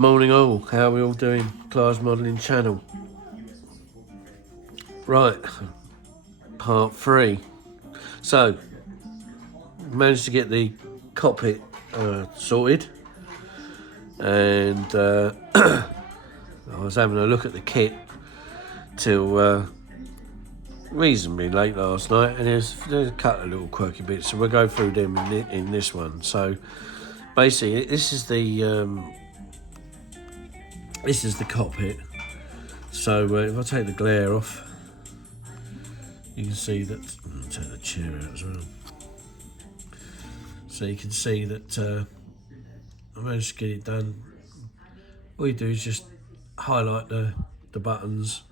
Morning all, how are we all doing? Clive's Modelling Channel. Right, part 3. So, managed to get the cockpit sorted, and I was having a look at the kit till reasonably late last night, and there's a couple of little quirky bits, so we'll go through them in this one. So basically this is the cockpit. So if I take the glare off, you can see that. I'll take the chair out as well. So you can see that I managed to get it done. All you do is just highlight the buttons,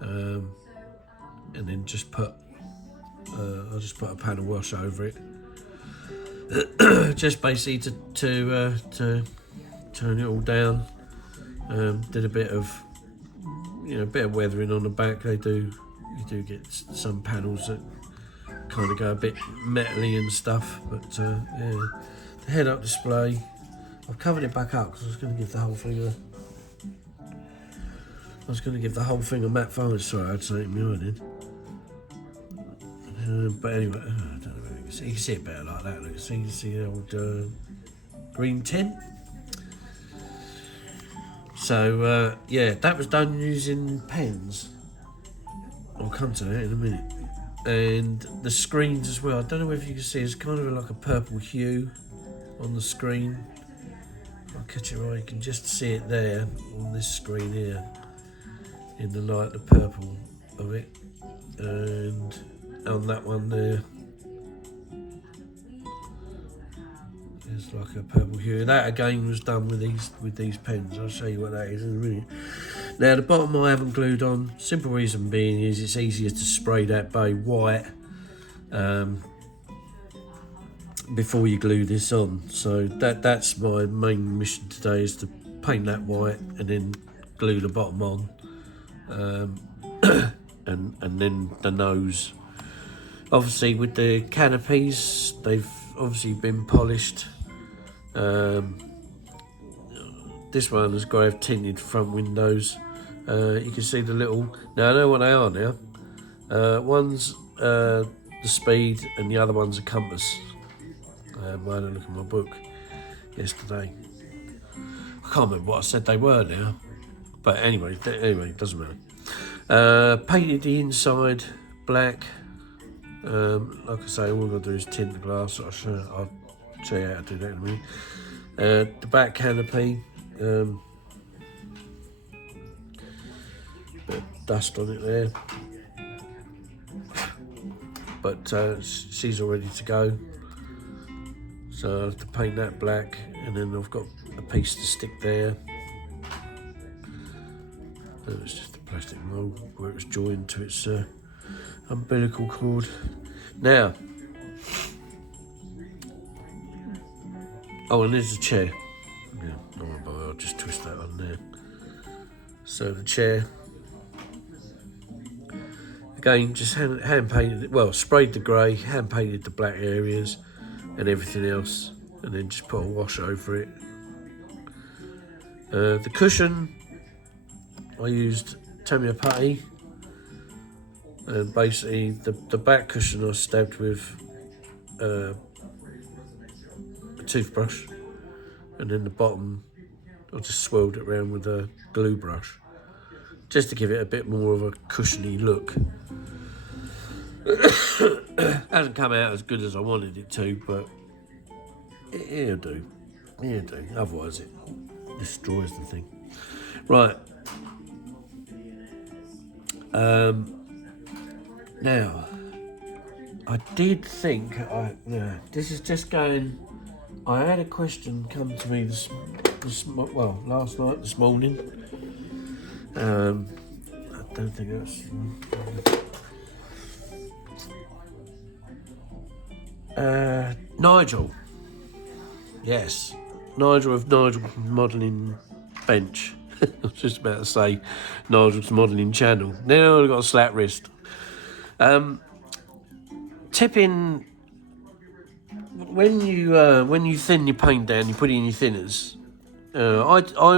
and then just put I'll just put a panel wash over it, just basically to turn it all down. Did a bit of weathering on the back. You do get some panels that kind of go a bit metally and stuff, but yeah, the head-up display, I've covered it back up because I was going to give the whole thing a matte varnish. Sorry, I had something behind it. But anyway, I don't know if you can see it better like that. Look, so you can see the old green tint. So yeah, that was done using pens. I'll come to that in a minute. And the screens as well, I don't know if you can see, it's kind of like a purple hue on the screen. I'll catch it right, you can just see it there on this screen here in the light, the purple of it, and on that one there it's like a purple hue. That again was done with these pens. I'll show you what that is in a minute. Now the bottom I haven't glued on, simple reason being is it's easier to spray that bay white before you glue this on. So that's my main mission today, is to paint that white and then glue the bottom on, and then the nose. Obviously with the canopies, they've obviously been polished. This one has got to have tinted front windows. You can see the little, now I know what they are now. One's the speed and the other one's a compass. I had a look at my book yesterday. I can't remember what I said they were now, but anyway, it doesn't matter. Painted the inside black. Like I say, all I've got to do is tint the glass. I'll show you how to do that in a minute. The back canopy, bit of dust on it there, but she's all ready to go. So I have to paint that black, and then I've got a piece to stick there. It's just a plastic mould where it's joined to its umbilical cord. Now, oh, and there's the chair. Yeah, I'll just twist that on there. So the chair, again, just hand painted it. Well, sprayed the grey, hand painted the black areas and everything else, and then just put a wash over it. The cushion, I used Tamiya putty, and basically the back cushion I stabbed with a toothbrush, and then the bottom I just swirled it around with a glue brush, just to give it a bit more of a cushiony look. Hasn't come out as good as I wanted it to, but it'll do. Otherwise it destroys the thing. Right. Now, I did think, this is just going, I had a question come to me last night, this morning. I don't think that's... Nigel. Yes. Nigel of Nigel's Modelling Bench. I was just about to say Nigel's Modelling Channel. Now I've got a slap wrist. Tipping, when you thin your paint down, you put it in your thinners, I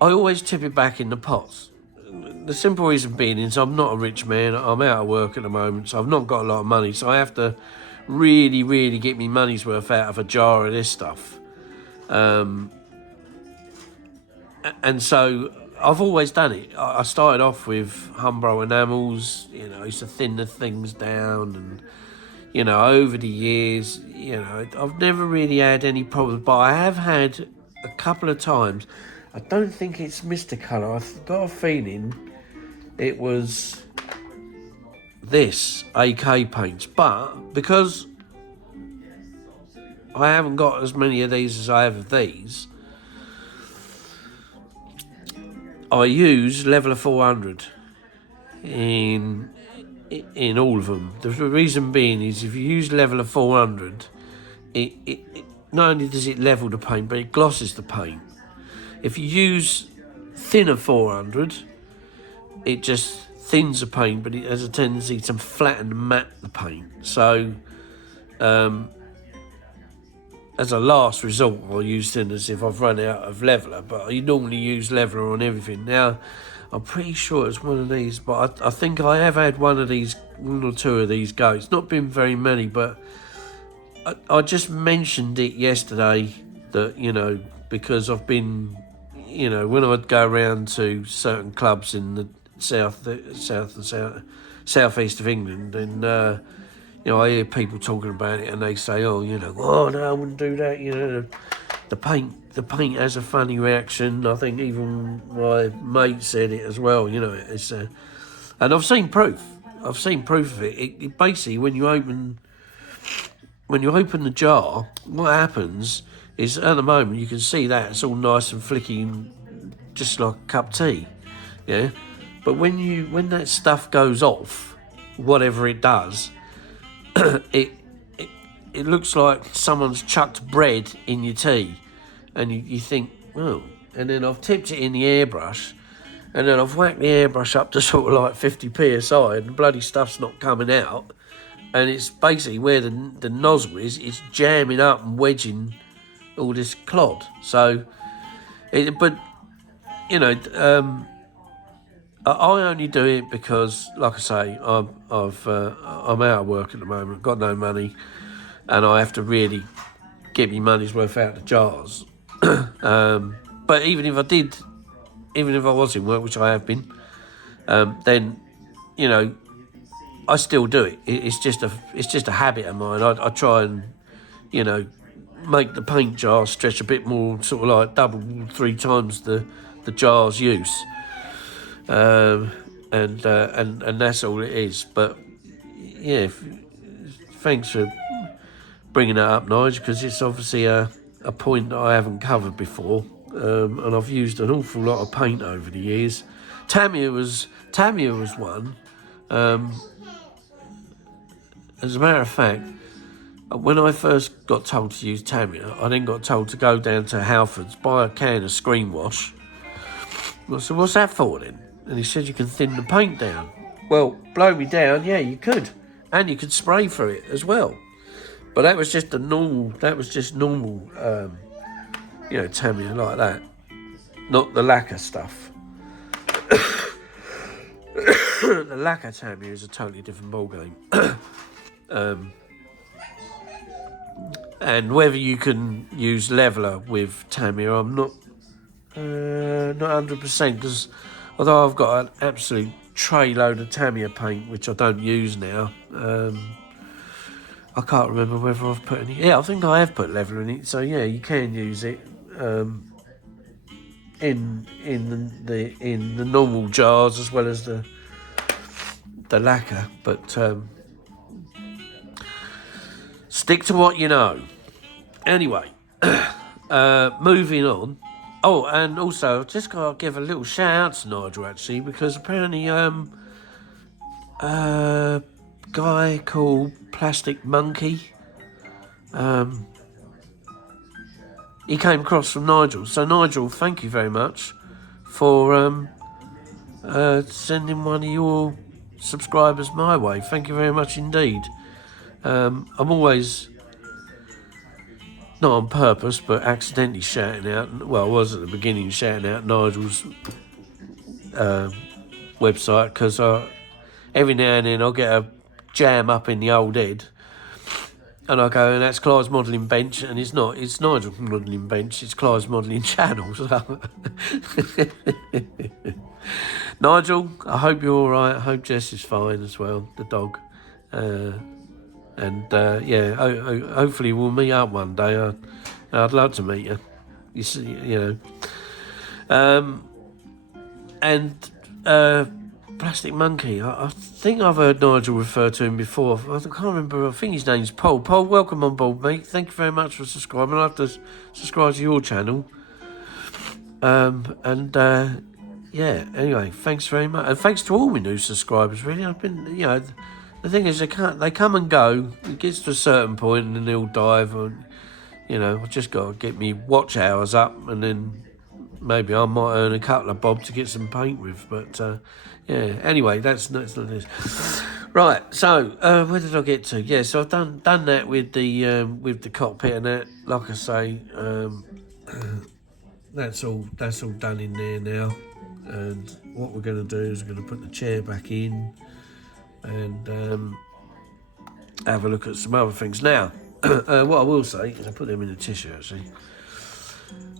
always tip it back in the pots. The simple reason being is I'm not a rich man. I'm out of work at the moment, so I've not got a lot of money. So I have to really, really get me money's worth out of a jar of this stuff. And so I've always done it. I started off with Umbro enamels. I used to thin the things down, and over the years, I've never really had any problems. But I have had a couple of times. I don't think it's Mr. Colour. I've got a feeling it was this AK paints, but because I haven't got as many of these as I have of these, I use leveler 400 in all of them. The reason being is if you use leveler 400, it not only does it level the paint, but it glosses the paint. If you use thinner 400, it just thins the paint, but it has a tendency to flatten and matte the paint. So, as a last resort, I'll use thinners if I've run out of leveler, but I normally use leveler on everything. Now, I'm pretty sure it's one of these, but I think I have had one or two of these go. It's not been very many, but I just mentioned it yesterday that, because I've been, when I'd go around to certain clubs in the southeast of England, and I hear people talking about it, and they say, oh no, I wouldn't do that. The paint has a funny reaction. I think even my mate said it as well. It's and I've seen proof. Of it. It basically, when you open the jar, what happens is at the moment you can see that it's all nice and flicky, just like a cup of tea, yeah. But when that stuff goes off, whatever it does, it looks like someone's chucked bread in your tea, and you think, oh. And then I've tipped it in the airbrush, and then I've whacked the airbrush up to sort of like 50 psi, and the bloody stuff's not coming out. And it's basically where the nozzle is, it's jamming up and wedging all this clod. So, I only do it because, like I say, I'm out of work at the moment, got no money, and I have to really get me money's worth out of the jars. But even if I was in work, which I have been, then, I still do it. It's just a habit of mine. I try and, make the paint jar stretch a bit more, sort of like double, 3 times the jar's use. And that's all it is. But yeah, thanks for bringing that up, Nigel, because it's obviously a point that I haven't covered before, and I've used an awful lot of paint over the years. Tamiya was one. As a matter of fact, when I first got told to use Tamiya, I then got told to go down to Halfords, buy a can of screen wash. I said, what's that for then? And he said, you can thin the paint down. Well, blow me down, yeah, you could. And you could spray through it as well. But that was just normal, Tamiya like that. Not the lacquer stuff. The lacquer Tamiya is a totally different ballgame. And whether you can use leveler with Tamiya, I'm not 100%, because although I've got an absolute tray load of Tamiya paint, which I don't use now, I can't remember whether I've put any. Yeah, I think I have put leveler in it. So yeah, you can use it in the normal jars as well as the lacquer, but stick to what you know. Anyway, moving on. Oh, and also, I've just got to give a little shout out to Nigel, actually, because apparently a guy called Plastic Monkey, he came across from Nigel. So Nigel, thank you very much for sending one of your subscribers my way. Thank you very much indeed. I'm always not on purpose, but accidentally shouting out. Well, I was at the beginning shouting out Nigel's website because every now and then I'll get a jam up in the old head. And I go, and that's Clive's modelling bench, and it's not. It's Nigel's modelling bench. It's Clive's modelling channel. So. Nigel, I hope you're all right. I hope Jess is fine as well, the dog. Yeah, hopefully we'll meet up one day. I'd love to meet you. You see, you know. Plastic Monkey. I think I've heard Nigel refer to him before. I can't remember. I think his name's Paul. Paul, welcome on board, mate. Thank you very much for subscribing. I'll have to subscribe to your channel. Yeah, anyway, thanks very much. And thanks to all my new subscribers, really. I've been, you know, the thing is, they come and go. It gets to a certain point and then they'll dive. And, you know, I've just got to get me watch hours up and then maybe I might earn a couple of bob to get some paint with. But, yeah, anyway, that's not this. Right, so where did I get to? Yeah, so I've done that with the cockpit and that. Like I say, that's all done in there now. And what we're going to do is we're going to put the chair back in and have a look at some other things. Now, what I will say is I put them in a tissue actually.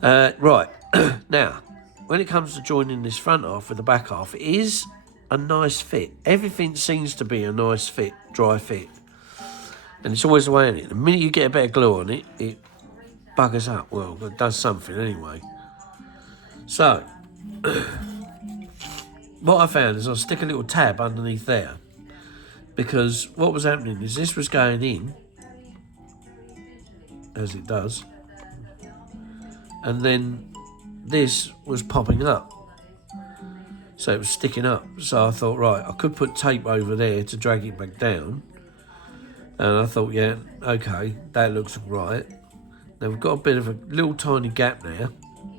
Right, now, when it comes to joining this front half with the back half, it is a nice fit. Everything seems to be a nice fit, dry fit. And it's always the way in it. The minute you get a bit of glue on it, it buggers up. Well, it does something anyway. So, what I found is I'll stick a little tab underneath there. Because what was happening is this was going in, as it does. And then this was popping up. So it was sticking up. So I thought, right, I could put tape over there to drag it back down. And I thought, yeah, okay, that looks right. Now we've got a bit of a little tiny gap there.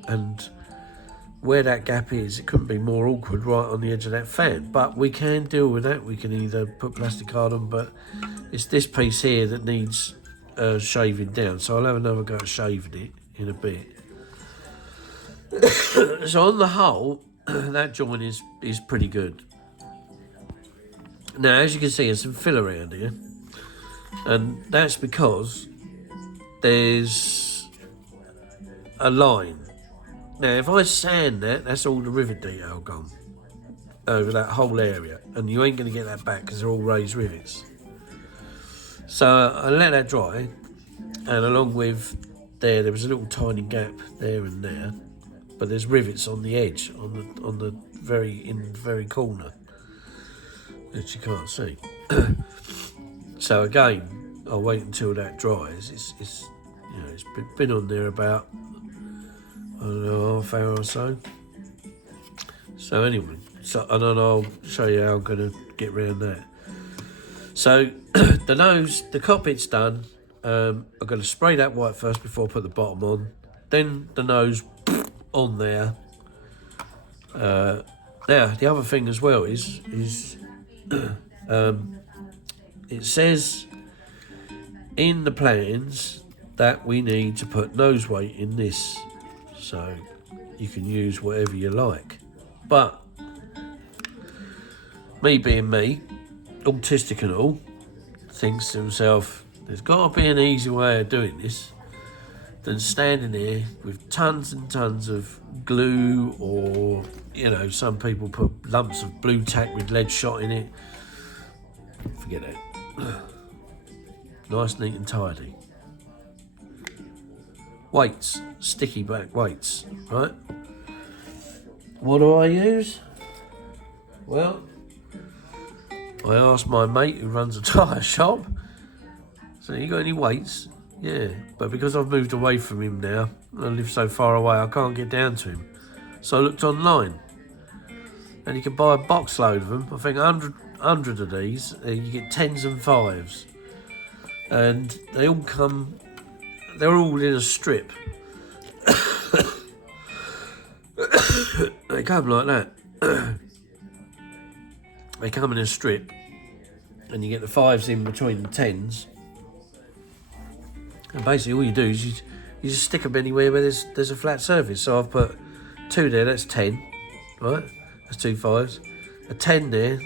And where that gap is, it couldn't be more awkward right on the edge of that fan. But we can deal with that. We can either put plastic card on, but it's this piece here that needs shaving down. So I'll have another go at shaving it in a bit. So on the whole, that joint is pretty good. Now, as you can see, there's some fill around here. And that's because there's a line. Now, if I sand that, that's all the rivet detail gone over that whole area. And you ain't going to get that back because they're all raised rivets. So I let that dry. And along with there was a little tiny gap there and there. But there's rivets on the edge, on the very corner, which you can't see. So again, I'll wait until that dries. It's you know, it's been on there about, I don't know, half hour or so. So anyway, and then I'll show you how I'm going to get around that. So the cockpit's done. I'm going to spray that white first before I put the bottom on. Then the nose on there. Now the other thing as well is it says in the plans that we need to put nose weight in this, so you can use whatever you like. But me being me, autistic and all, thinks to himself, there's got to be an easy way of doing this than standing there with tons and tons of glue, or, you know, some people put lumps of blue tack with lead shot in it. Forget it. Nice, neat and tidy. Weights, sticky back weights, right? What do I use? Well, I asked my mate who runs a tyre shop, so you got any weights? Yeah, but because I've moved away from him now, I live so far away, I can't get down to him. So I looked online, and you can buy a box load of them. I think 100 of these, you get 10s and 5s. And they all come, they're all in a strip. They come like that. They come in a strip, and you get the 5s in between the 10s. And basically all you do is you just stick them anywhere where there's a flat surface. So I've put 2 there, that's 10, right? That's 2 5s. A 10 there,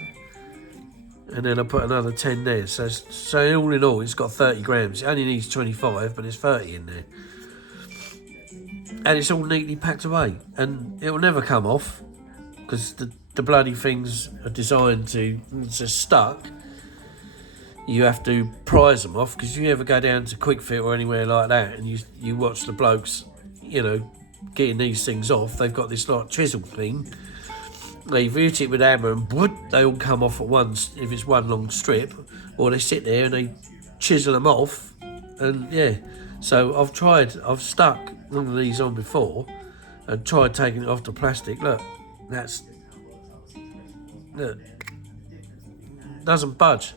and then I put another 10 there. So all in all, it's got 30 grams. It only needs 25, but there's 30 in there. And it's all neatly packed away. And it will never come off, because the bloody things are designed to, it's just stuck. You have to prise them off, because if you ever go down to Quick Fit or anywhere like that, and you watch the blokes, you know, getting these things off, they've got this like chisel thing. They hit it with a hammer and whoop, they all come off at once if it's one long strip, or they sit there and they chisel them off. And yeah, so I've stuck one of these on before and tried taking it off the plastic. Look, doesn't budge.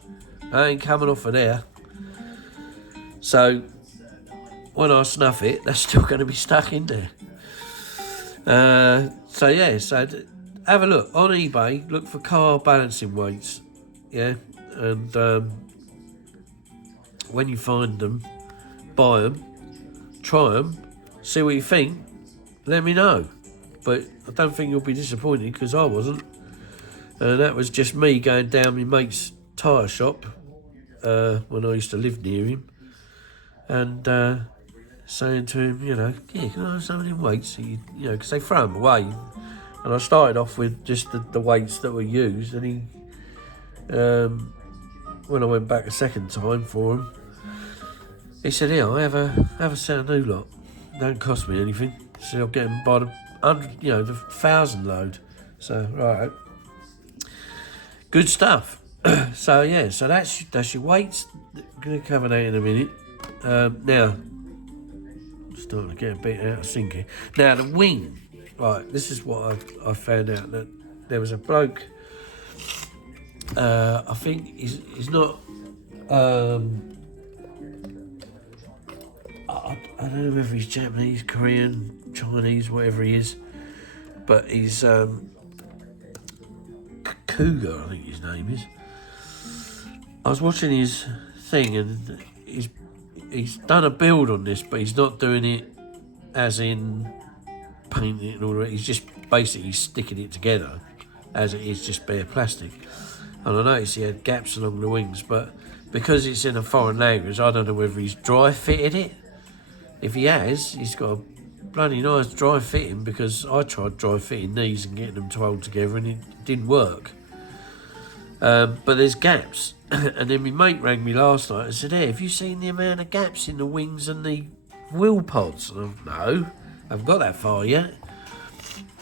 I ain't coming off of there. So when I snuff it, that's still going to be stuck in there. So yeah, so have a look on eBay. Look for car balancing weights, yeah, and when you find them, buy them, try them, see what you think. Let me know. But I don't think you'll be disappointed, because I wasn't. And that was just me going down my mate's tyre shop when I used to live near him, and saying to him, you know, yeah, can I have some of them weights? You know, because they throw them away. And I started off with just the weights that were used, and he, when I went back a second time for him, he said, "Here, I have a set of new lot. Don't cost me anything." So I'll get them by the 100, you know, the 1,000 load. So right, good stuff. So yeah, so that's your weights. I'm gonna cover that in a minute. Now, starting to get a bit out of sync here. Now the wing. Right, this is what I found out, that there was a bloke, I think he's not, I don't know whether he's Japanese, Korean, Chinese, whatever he is, but he's Cougar, I think his name is. I was watching his thing, and he's done a build on this, but he's not doing it as in painting it and all that. He's just basically sticking it together as it is, just bare plastic. And I noticed he had gaps along the wings, but because it's in a foreign language, I don't know whether he's dry fitted it. If he has, he's got a bloody nice dry fitting, because I tried dry fitting these and getting them to hold together, and it didn't work. But there's gaps. And then my mate rang me last night and said, "Hey, have you seen the amount of gaps in the wings and the wheel pods?" And I'm, no, I haven't got that far yet.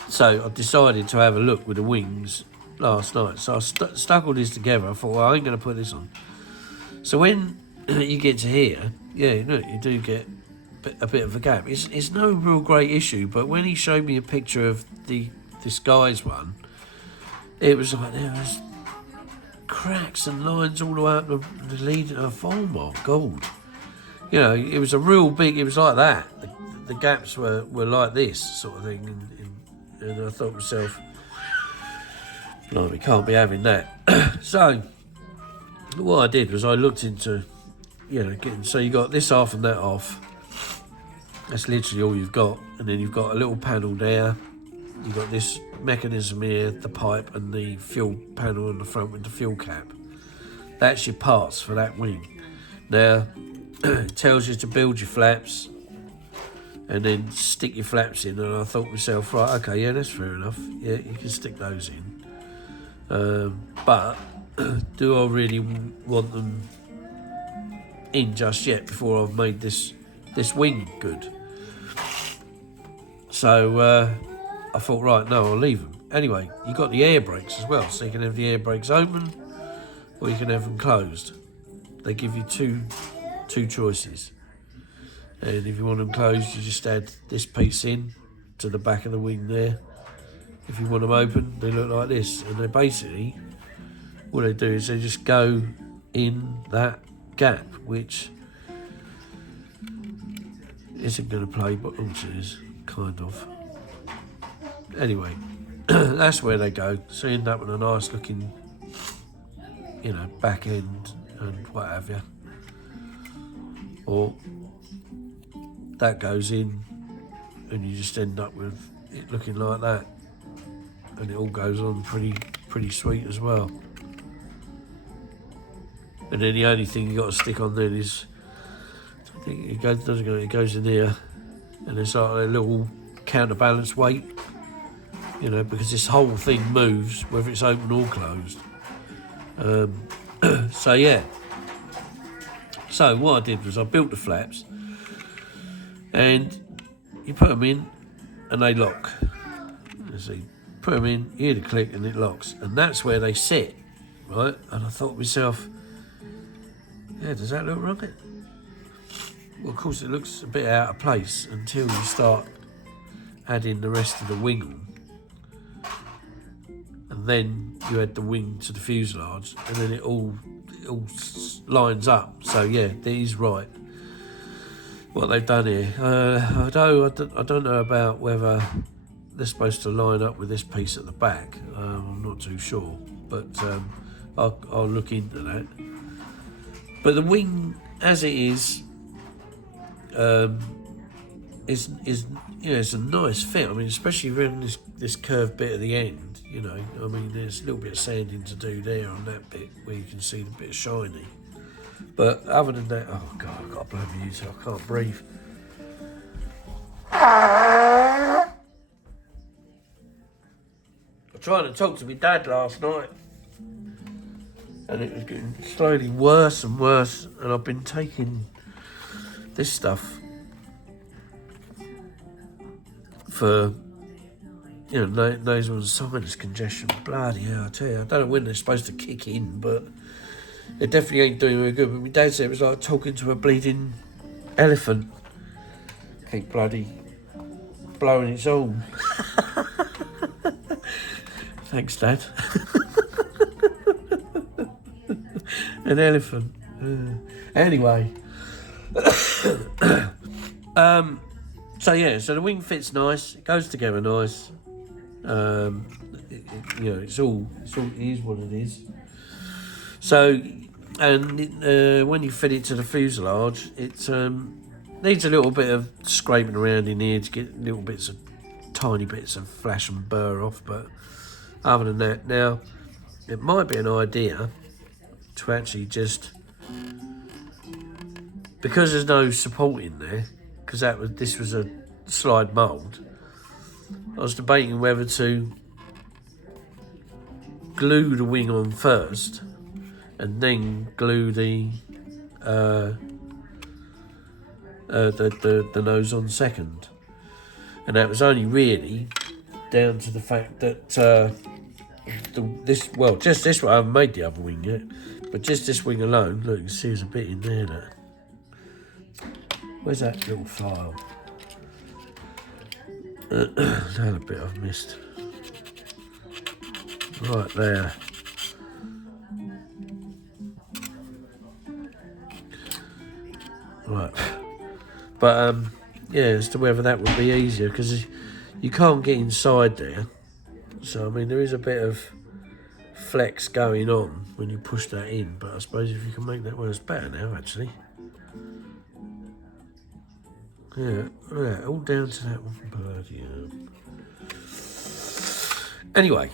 So I decided to have a look with the wings last night. So I stuck all this together. I thought, well, I ain't going to put this on. So when you get to here, yeah, look, you do get a bit of a gap. It's no real great issue, but when he showed me a picture of this guy's one, it was like there was cracks and lines all the way up the lead. I thought, oh my God. You know, it was a real big, it was like that. The gaps were like this sort of thing. And I thought to myself, no, we can't be having that. So what I did was I looked into, you know, so you got this half and that half. That's literally all you've got. And then you've got a little panel there. You've got this mechanism here, the pipe, and the fuel panel on the front with the fuel cap. That's your parts for that wing. Now, it tells you to build your flaps and then stick your flaps in. And I thought to myself, right, okay, yeah, that's fair enough. Yeah, you can stick those in. But do I really want them in just yet before I've made this wing good? So I thought, right, no, I'll leave them. Anyway, you got the air brakes as well, so you can have the air brakes open or you can have them closed. They give you two choices. And if you want them closed, you just add this piece in to the back of the wing there. If you want them open, they look like this. And they basically, what they do is they just go in that gap, which isn't going to play, but also is kind of. Anyway, that's where they go. So you end up with a nice looking, you know, back end and what have you. Or that goes in, and you just end up with it looking like that, and it all goes on pretty sweet as well. And then the only thing you got to stick on then is, I think it goes in here, and there's like a little counterbalance weight, you know, because this whole thing moves whether it's open or closed. So yeah. So what I did was I built the flaps, and you put them in, and they lock. So you put them in, you hear the click, and it locks, and that's where they sit, right? And I thought to myself, yeah, does that look right? Well, of course, it looks a bit out of place until you start adding the rest of the wing on. And then you add the wing to the fuselage, and then it all lines up. So yeah, that is right what they've done here. I don't know about whether they're supposed to line up with this piece at the back. I'm not too sure, but I'll look into that. But the wing, as it is you know, it's a nice fit. I mean, especially around this curved bit at the end. You know, I mean, there's a little bit of sanding to do there on that bit where you can see the bit of shiny. But other than that, oh God, I've got to blow my ears out. I can't breathe. I was trying to talk to my dad last night, and it was getting slowly worse and worse, and I've been taking this stuff for, you know, nasal and sinus congestion. Bloody hell, I tell you, I don't know when they're supposed to kick in, but it definitely ain't doing very good. But my dad said it was like talking to a bleeding elephant. Keep bloody blowing its horn. Thanks, Dad. An elephant. Anyway. So yeah, so the wing fits nice. It goes together nice. You know, it is what it is. So, and when you fit it to the fuselage, it needs a little bit of scraping around in here to get little bits of tiny bits of flash and burr off. But other than that, now it might be an idea to actually just, because there's no support in there, because this was a slide mould, I was debating whether to glue the wing on first and then glue the nose on second. And that was only really down to the fact that just this one, I haven't made the other wing yet, but just this wing alone, look, you can see there's a bit in there. That. Where's that little file? Another bit I've missed. Right there. Right. But yeah, as to whether that would be easier, because you can't get inside there. So I mean, there is a bit of flex going on when you push that in, but I suppose if you can make that, well, it's better now actually. Yeah, all down to that one bird, yeah. Anyway,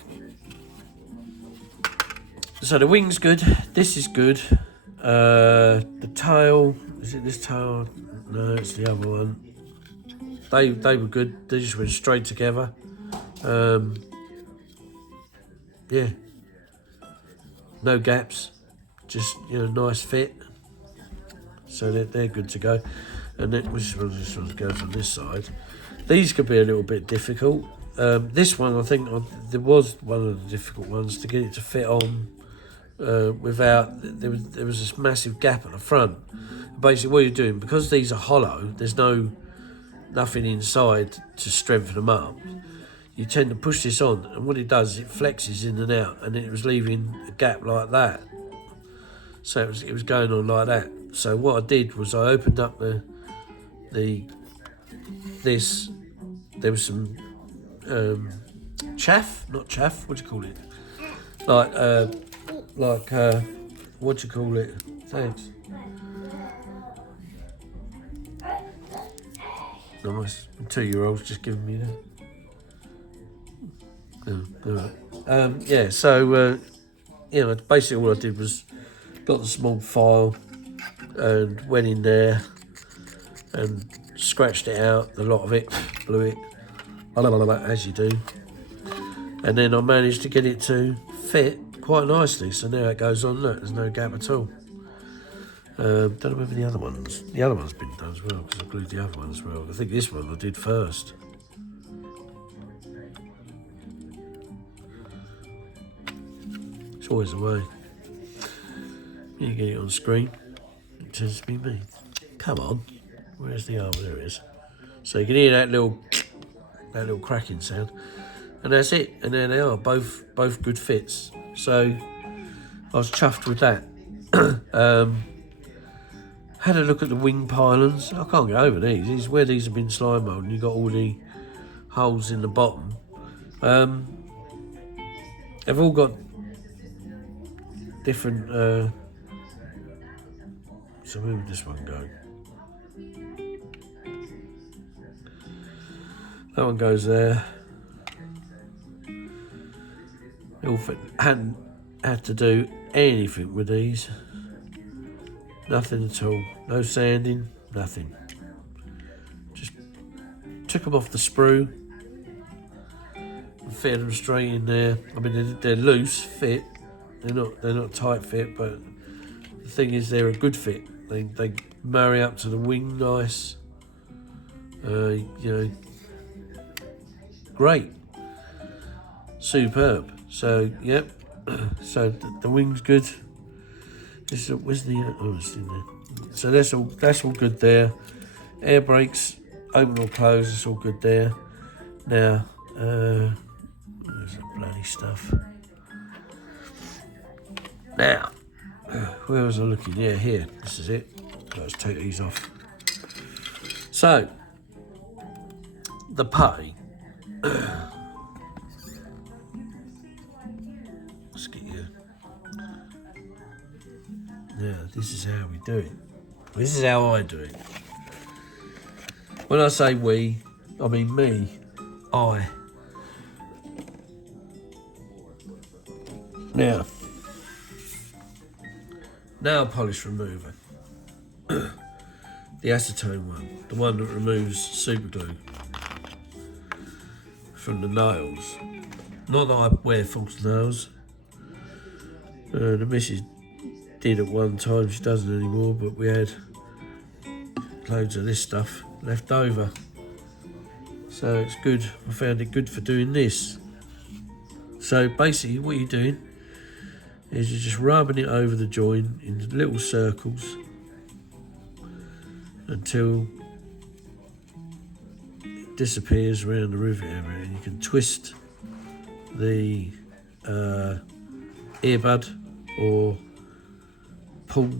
so the wing's good, this is good. The tail, is it this tail? No, it's the other one. They were good, they just went straight together. Yeah, no gaps, just, you know, nice fit. So they're good to go. And then this one goes on this side. These could be a little bit difficult. This one, I think, there was one of the difficult ones to get it to fit on without. There was this massive gap at the front. Basically, what you're doing, because these are hollow, there's nothing inside to strengthen them up. You tend to push this on, and what it does is it flexes in and out, and it was leaving a gap like that. So it was going on like that. So what I did was I opened up this. There was some chaff, not chaff. What do you call it? What do you call it? Thanks. Nice. 2-year-old's just giving me that. Yeah, so, basically all I did was got the small file and went in there and scratched it out, a lot of it, blew it, as you do. And then I managed to get it to fit quite nicely. So now it goes on, look, there's no gap at all. Don't know whether the other one's been done as well, because I glued the other one as well. I think this one I did first. It's always the way. You get it on screen, it tends to be me. Come on, where's the arm? There it is. So you can hear that little cracking sound, and that's it. And there they are, both good fits. So I was chuffed with that. Had a look at the wing pylons. I can't get over these. This is where these have been slime mould, and you've got all the holes in the bottom. They've all got different. So where would this one go? That one goes there. They all hadn't had to do anything with these. Nothing at all. No sanding, nothing. Just took them off the sprue and fitted them straight in there. I mean, they're loose fit. They're not tight fit, but the thing is, they're a good fit. They marry up to the wing nice. Great. Superb. So, yep. So the wing's good. Where's the it's in there. So that's all good there. Air brakes, open or close, it's all good there. Now, where's the bloody stuff? Now, where was I looking? Yeah, here. This is it. Let's take these off. So, the putty. Let's get you. Now, this is how we do it. This is how I do it. When I say we, I mean me. I. Now, nail polish remover. The acetone one. The one that removes super glue from the nails. Not that I wear false nails. The missus did at one time, she doesn't anymore, but we had loads of this stuff left over. So it's good, I found it good for doing this. So basically what you're doing is you're just rubbing it over the joint in little circles until it disappears around the rivet area, and you can twist the earbud or pull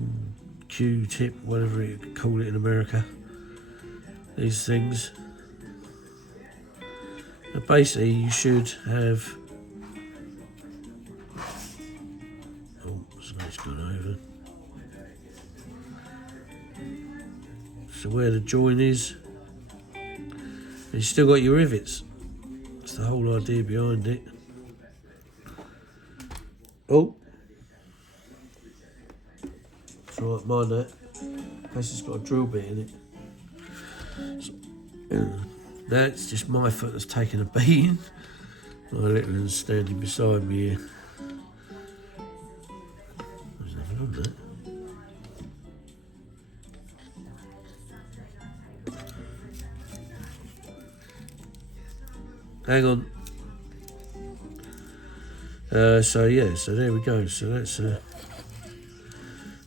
Q-tip, whatever you call it in America, these things. And basically you should have, something's gone over. So where the join is, and you've still got your rivets. That's the whole idea behind it. Oh, it's alright, mind that. In case it's got a drill bit in it. So, that's just my foot that's taken a beating. My little one's standing beside me here. There's nothing on that. Hang on. So yeah, so there we go. So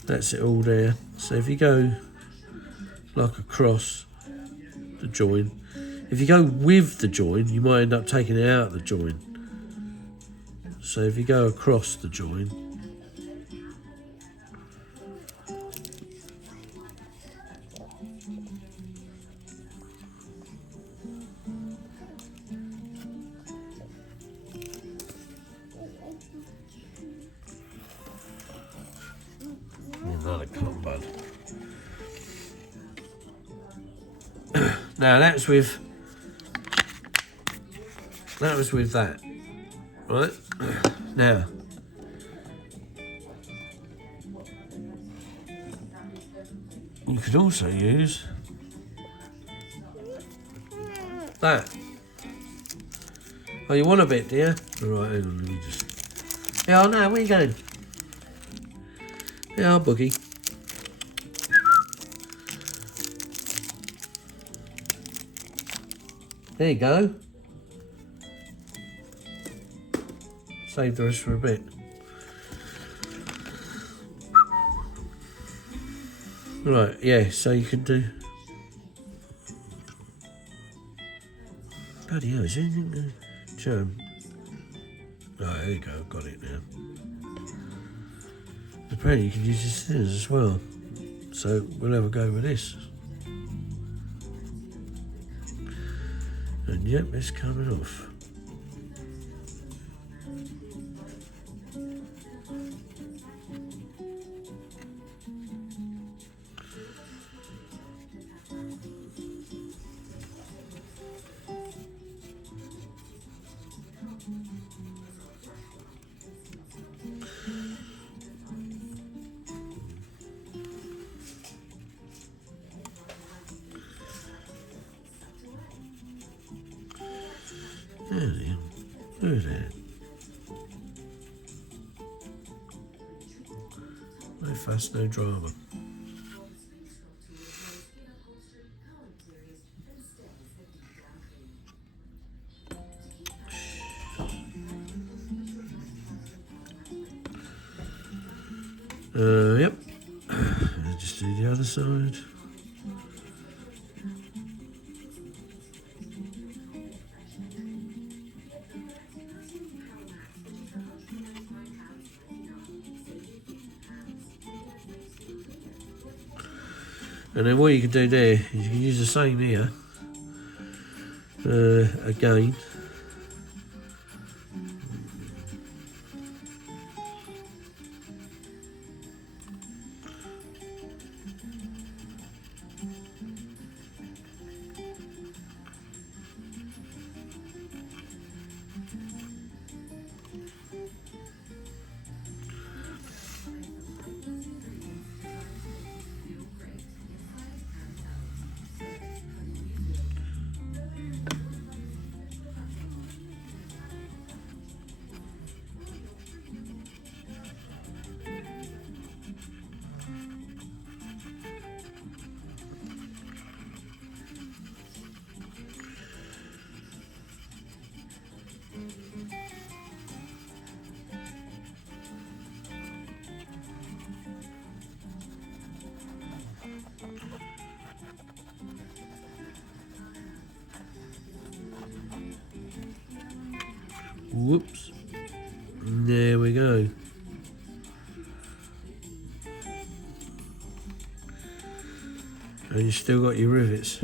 that's it all there. So if you go like across the join, if you go with the join, you might end up taking it out of the join. So if you go across the join, another cotton bud. Now that was with that, right? Now you could also use that. Oh, you want a bit, do you? Right, hang on, let me just... Yeah, no, where you going? Yeah, I'll boogie. There you go. Save the rest for a bit. Right, yeah, so you can do... Bloody hell, is anything to germ? Right, there you go, got it now. Apparently you can use this scissors as well. So we'll have a go with this. And yep, it's coming off. There you go. Look at that. No fuss, no drama. Yep. I'll just do the other side. And then what you can do there is you can use the same here again. Whoops. There we go. And you still got your rivets,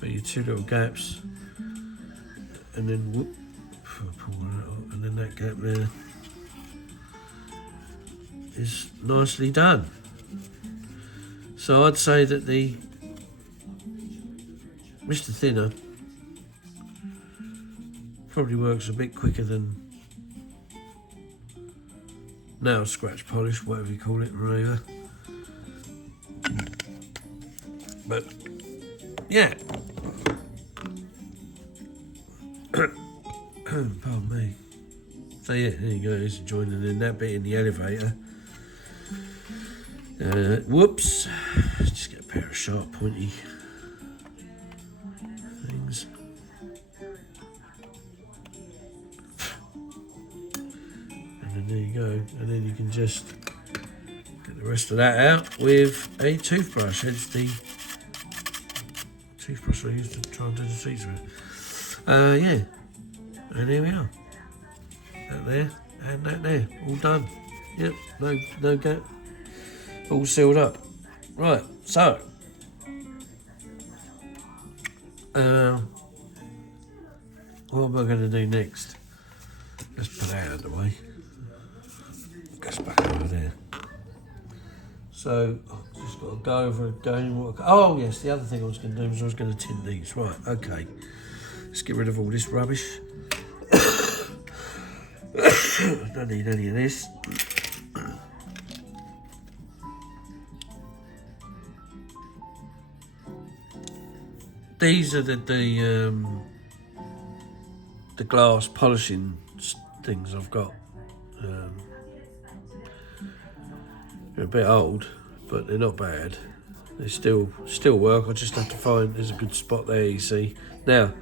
but your two little gaps, and then whoop, pull that out, and then that gap there is nicely done. So I'd say that the Mr. Thinner probably works a bit quicker than nail scratch polish, whatever you call it, remover. But yeah, pardon me. So yeah, there you go. It's joining in that bit in the elevator. Whoops! Just get a pair of sharp, pointy things. And there you go. And then you can just get the rest of that out with a toothbrush. Hence the toothbrush I used to try and do the seats with. Yeah. And here we are. That there and that there. All done. Yep. No gap. All sealed up. Right. So. What am I going to do next? Let's put that out of the way. Goes back over there. So, I've just got got to go over again. Oh yes, the other thing I was going to do was I was going to tint these. Right, okay. Let's get rid of all this rubbish. Don't need any of this. These are the glass polishing things I've got. They're a bit old, but they're not bad. They still work. I just have to find. There's a good spot there. You see now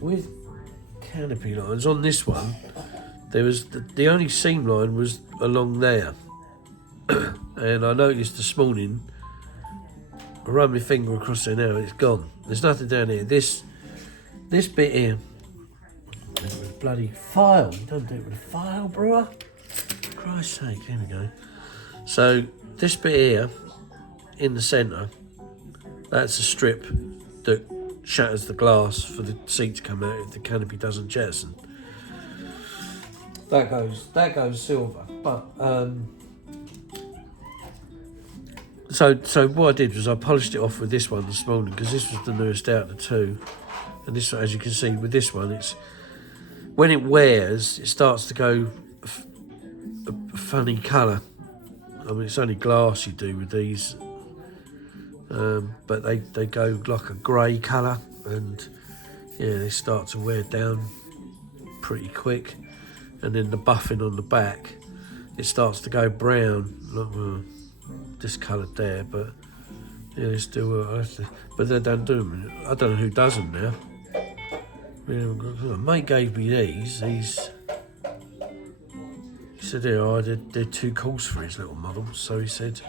with Canopy lines on this one. There was the only seam line was along there, and I noticed this morning. I run my finger across there now. It's gone. There's nothing down here. This bit here. With a bloody file. You don't do it with a file, bro. For Christ's sake. Here we go. So this bit here, in the centre, that's a strip that shatters the glass for the seat to come out if the canopy doesn't jettison. That goes silver. But so what I did was I polished it off with this one this morning because this was the newest out of the two, and this one, as you can see with this one, it's when it wears, it starts to go a funny colour. I mean, it's only glass you do with these, but they go like a grey colour, and yeah, they start to wear down pretty quick. And then the buffing on the back, it starts to go brown, like discoloured there, but yeah, they still but they don't do them. I don't know who does them now. Mate gave me these. He said, "Yeah, they're too coarse for his little model." So he said,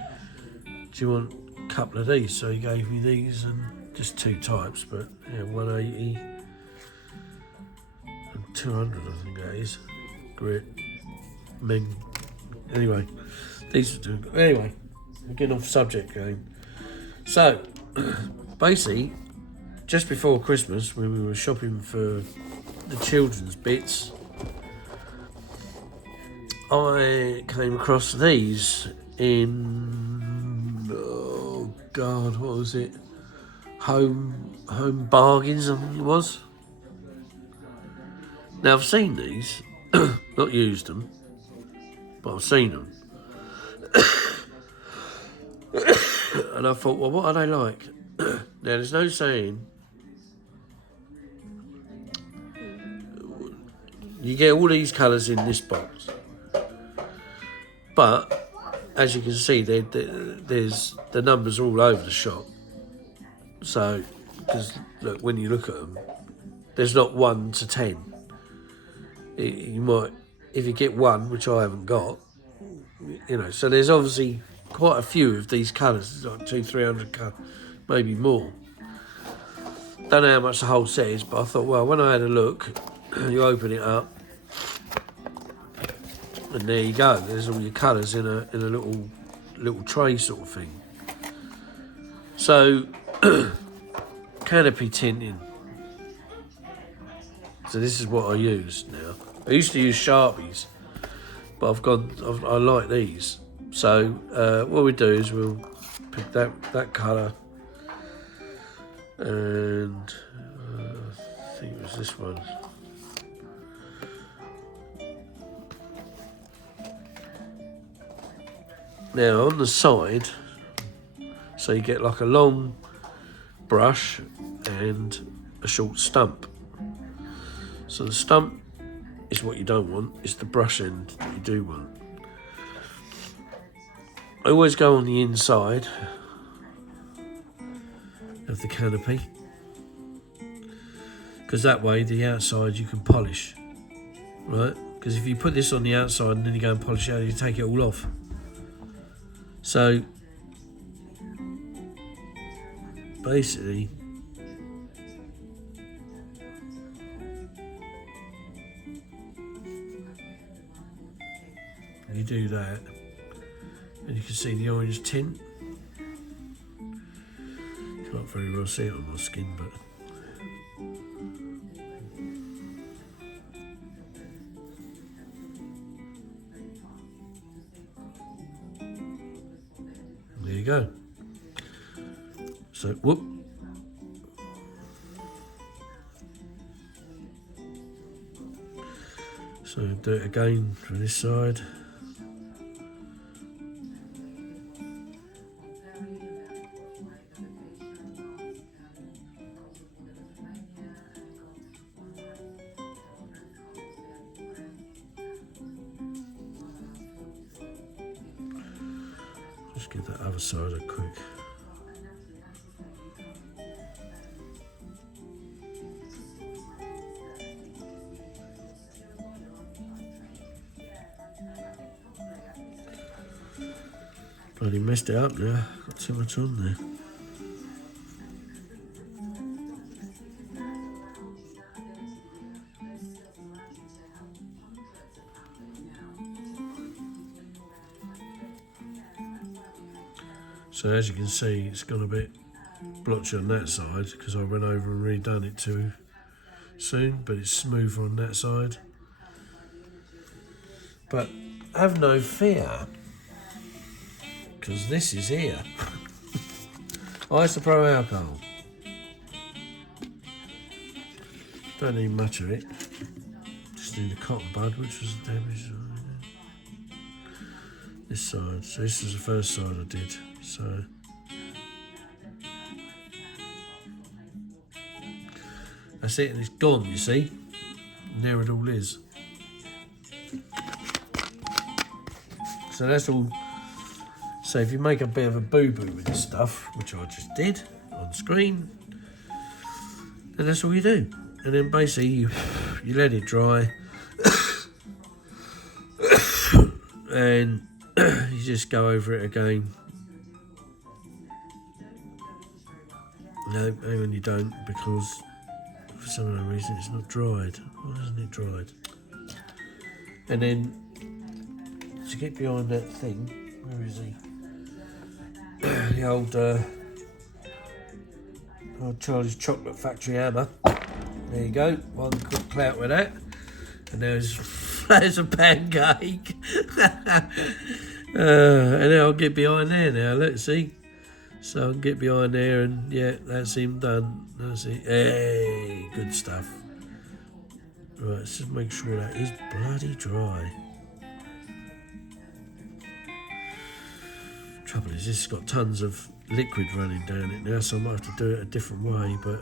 "Do you want a couple of these?" So he gave me these, and just two types, but yeah, 180 and 200, I think that is. Grit, Ming. Anyway, these are doing good. Anyway, we're getting off subject again. So, basically, just before Christmas, when we were shopping for the children's bits, I came across these in, oh God, what was it? Home Bargains, I think it was. Now I've seen these, not used them, but I've seen them. And I thought, well, what are they like? Now there's no saying. You get all these colours in this box. But, as you can see, there's the numbers all over the shop. So, because look, when you look at them, there's not 1 to 10. You might, if you get one, which I haven't got, you know, so there's obviously quite a few of these colours, like 200-300 colours, maybe more. Don't know how much the whole set is, but I thought, well, when I had a look, you open it up, and there you go. There's all your colours in a little tray sort of thing. So, canopy tinting. So this is what I use now. I used to use Sharpies, but I like these. So what we do is we'll pick that colour, and I think it was this one. Now on the side, so you get like a long brush and a short stump. So the stump is what you don't want, it's the brush end that you do want. I always go on the inside of the canopy, because that way the outside you can polish, right? Because if you put this on the outside and then you go and polish it out, you take it all off. So basically, you do that, and you can see the orange tint. Can't very well see it on my skin, but there you go. So, whoop. So do it again from this side. Just give that other side a quick. Bloody messed it up now, got too much on there. So as you can see, it's gone a bit blotchy on that side because I went over and redone it too soon, but it's smooth on that side. But have no fear, because this is here. Isopro alcohol. Don't need much of it. Just need a cotton bud, which was the damage. This side. So this is the first side I did. So that's it, and it's gone. You see, and there it all is. So that's all. So if you make a bit of a boo-boo with this stuff, which I just did on screen, then that's all you do. And then basically you let it dry and you just go over it again. No, hang on, you don't, because for some unknown reason it's not dried. Why isn't it dried? And then to get behind that thing, where is he? The old Charlie's Chocolate Factory hammer. There you go, one quick clout with that. And there's a pancake. And then I'll get behind there now, let's see. So I can get behind there and yeah, that's him done. That's it. Hey, good stuff. Right, let's just make sure that is bloody dry. Trouble is, this has got tons of liquid running down it now, so I might have to do it a different way, but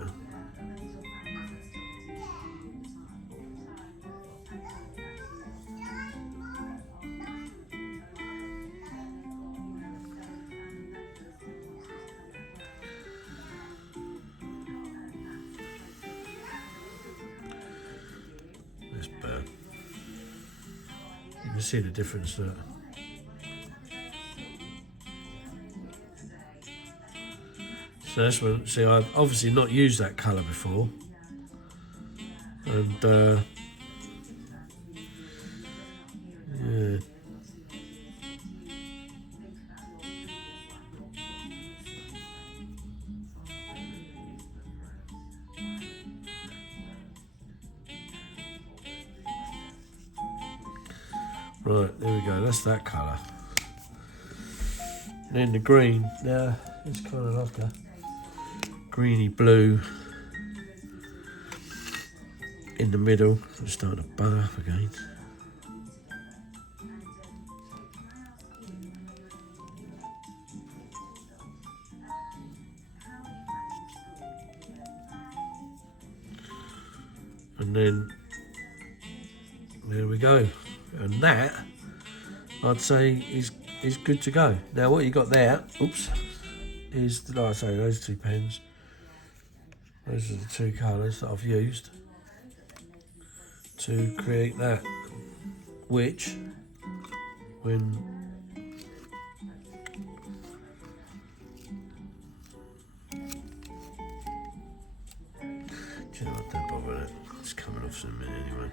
that's bad. You can see the difference there. So that's when, see, I've obviously not used that colour before, and yeah. Right, there we go, that's that colour. And then the green, now it's kind of like a greeny blue in the middle. I'm starting to bud up again. And then there we go. And that, I'd say, is good to go. Now what you got there, oops, is, like I say, those two pens. Those are the two colours that I've used to create that, which, when do you know what, don't bother with it, it's coming off in a minute anyway.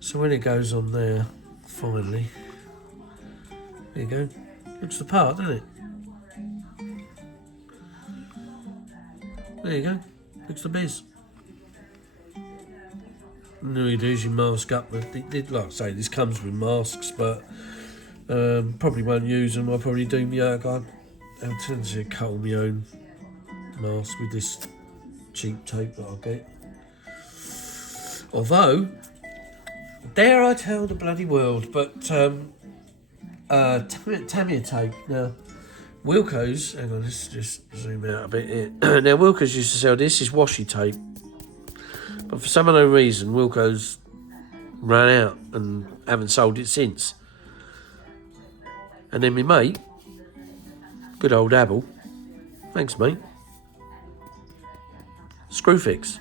So when it goes on there, finally, there you go, looks the part, doesn't it? There you go, looks the biz. And all you do is you mask up, like I say, this comes with masks, but probably won't use them. I'll probably do my own. I'll tend to cut all my own mask with this cheap tape that I get. Although, dare I tell the bloody world, but Tamiya tape. Now, Wilko's, hang on, let's just zoom out a bit here. Now, Wilko's used to sell this is washi tape, but for some unknown reason, Wilko's ran out and haven't sold it since. And then my mate, good old Abel, thanks mate, screw fix,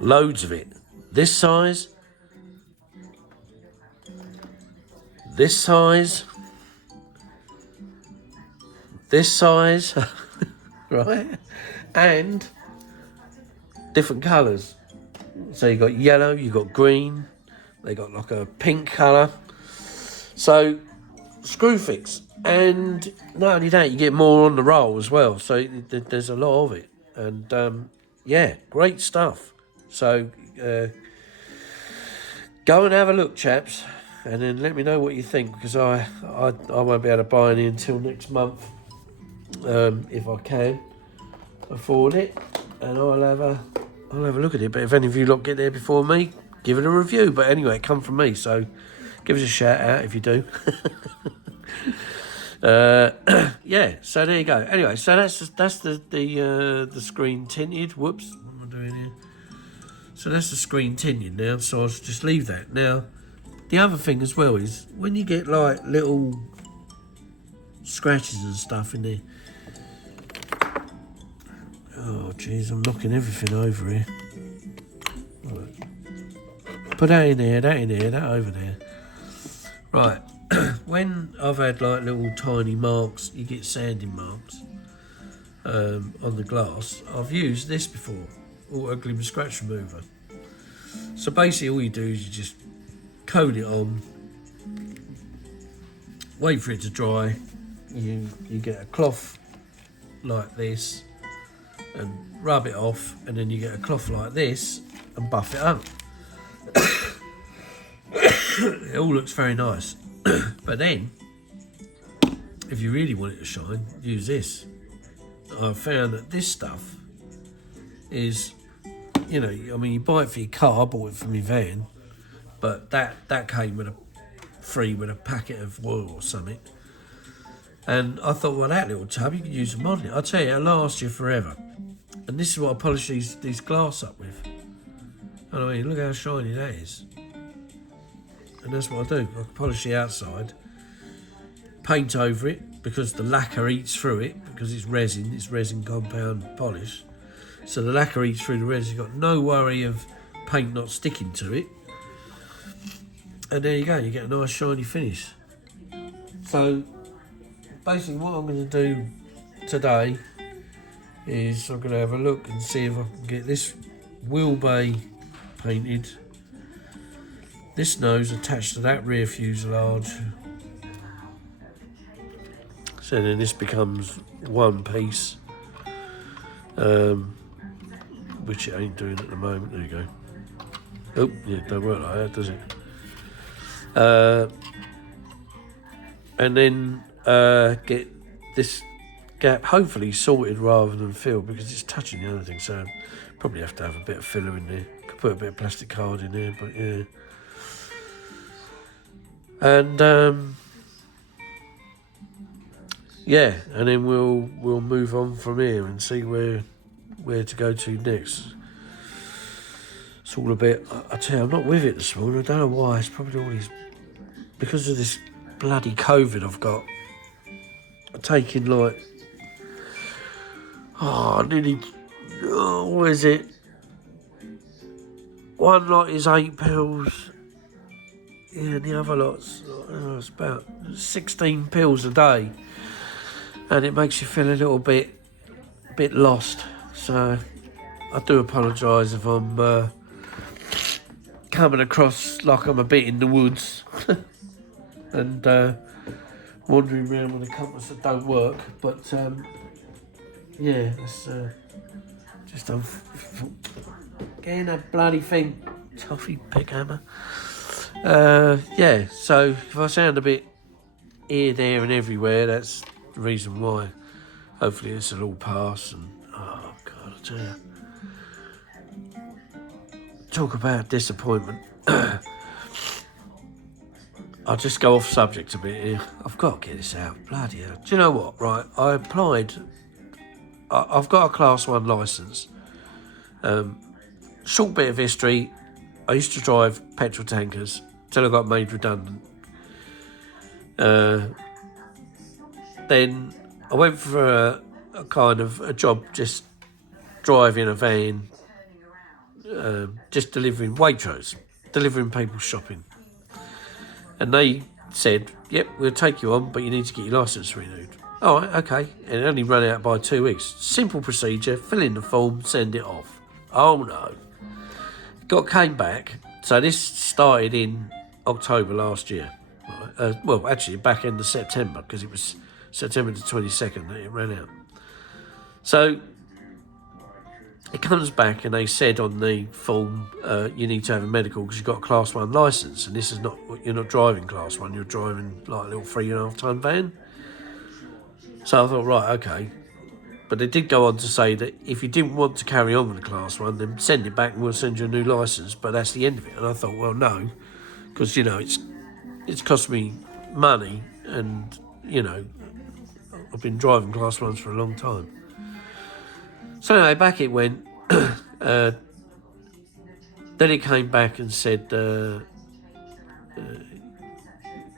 loads of it, this size, this size, this size, right, and different colours. So you got yellow, you got green, they got like a pink colour. So screw fix, and not only that, you get more on the roll as well. So there's a lot of it, and yeah, great stuff. So go and have a look, chaps, and then let me know what you think, because I won't be able to buy any until next month, if I can afford it, and I'll have a look at it. But if any of you lot get there before me, give it a review. But anyway, it come from me, so give us a shout out if you do. Yeah, so there you go. Anyway, so that's the screen tinted. Whoops, what am I doing here? So that's the screen tinted now, so I'll just leave that. Now, the other thing as well is when you get like little scratches and stuff in there. Oh jeez, I'm knocking everything over here. Right. Put that in there, that over there. Right, when I've had like little tiny marks, you get sanding marks on the glass, I've used this before, Auto Glim Scratch Remover. So basically all you do is you just coat it on, wait for it to dry, you get a cloth like this and rub it off, and then you get a cloth like this and buff it up. It all looks very nice. But then, if you really want it to shine, use this. I've found that this stuff is, you know, I mean, you buy it for your car, I bought it for my van, but that came with free with a packet of oil or something. And I thought, well, that little tub, you can use them on it. I'll tell you, it'll last you forever. And this is what I polish these glass up with. And I mean, look how shiny that is. And that's what I do. I polish the outside, paint over it, because the lacquer eats through it, because it's resin compound polish. So the lacquer eats through the resin. You've got no worry of paint not sticking to it. And there you go, you get a nice shiny finish. So basically what I'm going to do today is I'm going to have a look and see if I can get this wheel bay painted, this nose attached to that rear fuselage, so then this becomes one piece, which it ain't doing at the moment. There you go. Oh yeah, it don't work like that, does it? And then get this gap hopefully sorted rather than filled, because it's touching the other thing, so probably have to have a bit of filler in there. Could put a bit of plastic card in there, but yeah. And yeah, and then we'll move on from here and see where to go to next. It's all a bit, I tell you, I'm not with it this morning. I don't know why. It's probably all these, because of this bloody COVID I've got. I'm taking like, what is it? One lot is 8 pills. Yeah, and the other lot's it's about 16 pills a day, and it makes you feel a little bit lost. So I do apologise if I'm coming across like I'm a bit in the woods and wandering around with a compass that don't work. But yeah, it's just getting that bloody thing, toffee pick hammer. Yeah, so if I sound a bit here, there and everywhere, that's the reason why. Hopefully this will all pass, and tell you. Talk about disappointment. I'll just go off subject a bit here. I've got to get this out. Bloody hell. Do you know what? Right, I applied. I've got a Class 1 licence. Short bit of history. I used to drive petrol tankers till I got made redundant. Then I went for a kind of a job just driving a van, just delivering Waitrose, delivering people shopping. And they said, yep, we'll take you on, but you need to get your licence renewed. All right, okay. And it only ran out by 2 weeks. Simple procedure, fill in the form, send it off. Oh no. Came back. So this started in October last year. Right? Well, actually, back end of September, because it was September the 22nd that it ran out. So it comes back and they said on the form, you need to have a medical because you've got a Class 1 licence, and this is not, you're not driving Class 1, you're driving like a little 3.5 tonne van. So I thought, right, okay. But they did go on to say that if you didn't want to carry on with the Class 1, then send it back and we'll send you a new licence, but that's the end of it. And I thought, well, no, because, you know, it's cost me money and, you know, I've been driving Class 1s for a long time. So anyway, back it went. Then it came back and said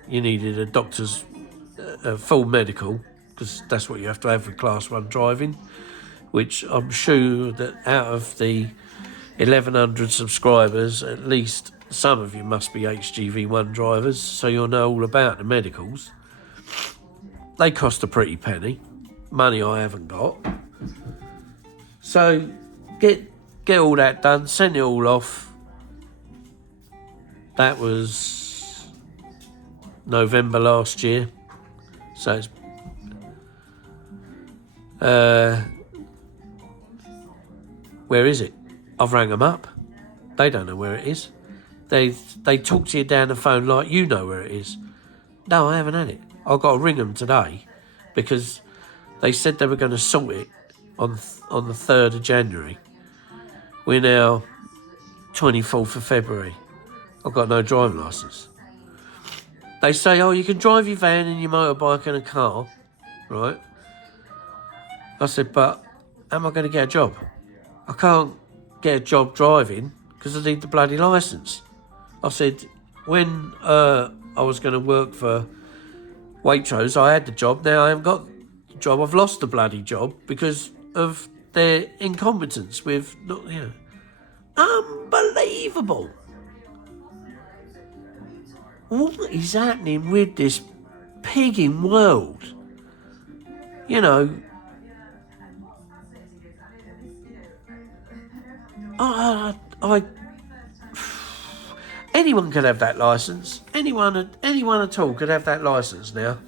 you needed a doctor's full medical, because that's what you have to have for Class 1 driving, which I'm sure that out of the 1,100 subscribers, at least some of you must be HGV1 drivers, so you'll know all about the medicals. They cost a pretty penny, money I haven't got. So get all that done, send it all off. That was November last year. So it's where is it? I've rang them up. They don't know where it is. They talk to you down the phone like you know where it is. No, I haven't had it. I've got to ring them today because they said they were going to sort it on the 3rd of January. We're now 24th of February. I've got no driving licence. They say, oh, you can drive your van and your motorbike and a car, right? I said, but how am I going to get a job? I can't get a job driving because I need the bloody licence. I said, when I was going to work for Waitrose, I had the job. Now I haven't got the job. I've lost the bloody job because of their incompetence with, you know, unbelievable. What is happening with this pigging world? You know, anyone could have that licence. Anyone at all could have that licence now.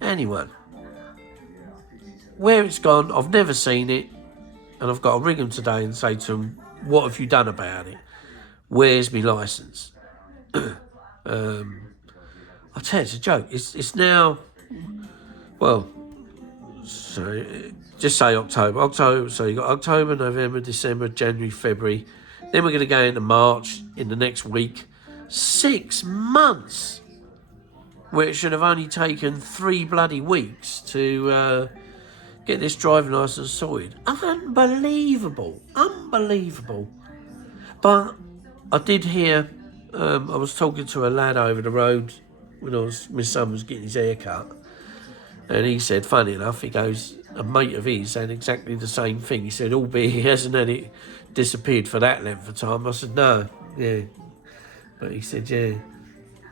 Anyone. Where it's gone, I've never seen it, and I've got to ring them today and say to them, what have you done about it? Where's my licence? I tell you, it's a joke. It's now, well, so just say October, so you got October, November, December, January, February. Then we're going to go into March in the next week. 6 months, where it should have only taken 3 bloody weeks to get this driving licence sorted. Unbelievable. But I did hear, I was talking to a lad over the road when my son was getting his hair cut, and he said, funny enough, he goes, a mate of his said exactly the same thing. He said, albeit he hasn't had it disappeared for that length of time. I said, no, yeah. But he said, yeah.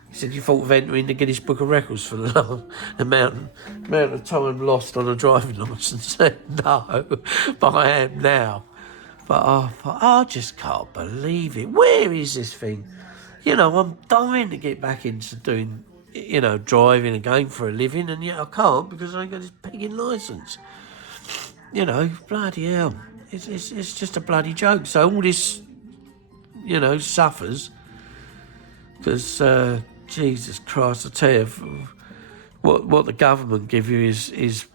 He said, you thought of entering the Guinness Book of Records for the amount of time lost on a driving licence? No, but I am now. But I just can't believe it. Where is this thing? You know, I'm dying to get back into doing, you know, driving and going for a living, and yet I can't because I ain't got this pigging licence. You know, bloody hell. It's just a bloody joke. So all this, you know, suffers because, Jesus Christ, I tell you, what the government give you is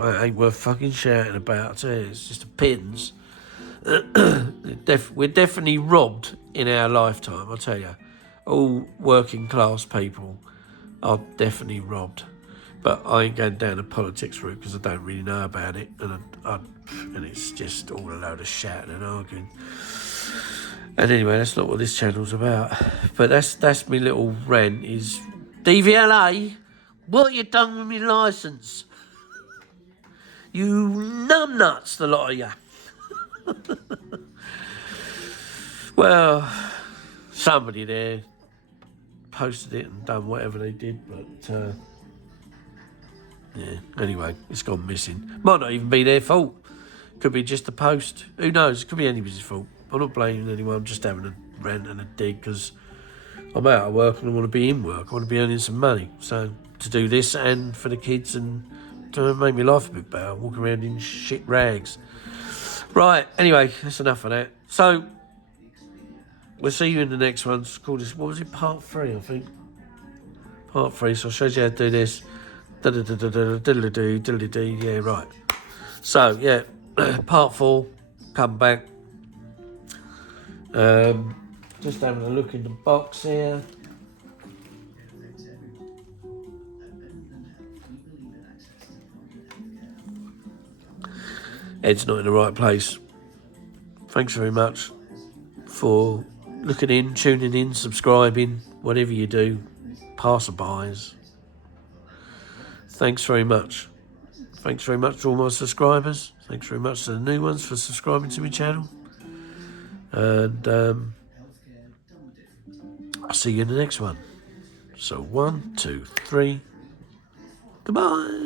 it ain't worth fucking shouting about. I tell you, it's just a pittance. We're definitely robbed in our lifetime, I tell you. All working class people are definitely robbed. But I ain't going down the politics route because I don't really know about it, and it's just all a load of shouting and arguing. And anyway, that's not what this channel's about. But that's my little rant is DVLA. What you done with my licence? You numbnuts, the lot of you. Well, somebody there posted it and done whatever they did, but yeah, anyway, it's gone missing. Might not even be their fault. Could be just a post. Who knows? It could be anybody's fault. I'm not blaming anyone. I'm just having a rant and a dig because I'm out of work and I want to be in work. I want to be earning some money. So to do this and for the kids and to make me life a bit better, walk around in shit rags. Right, anyway, that's enough of that. So we'll see you in the next one. It's called this, what was it, part 3, I think. Part 3, so I'll show you how to do this. Yeah, right. So, yeah, part 4, come back. Just having a look in the box here. Ed's not in the right place. Thanks very much for looking in, tuning in, subscribing, whatever you do, passerbys. Thanks very much. Thanks very much to all my subscribers. Thanks very much to the new ones for subscribing to my channel. And I'll see you in the next one. So 1, 2, 3. Goodbye.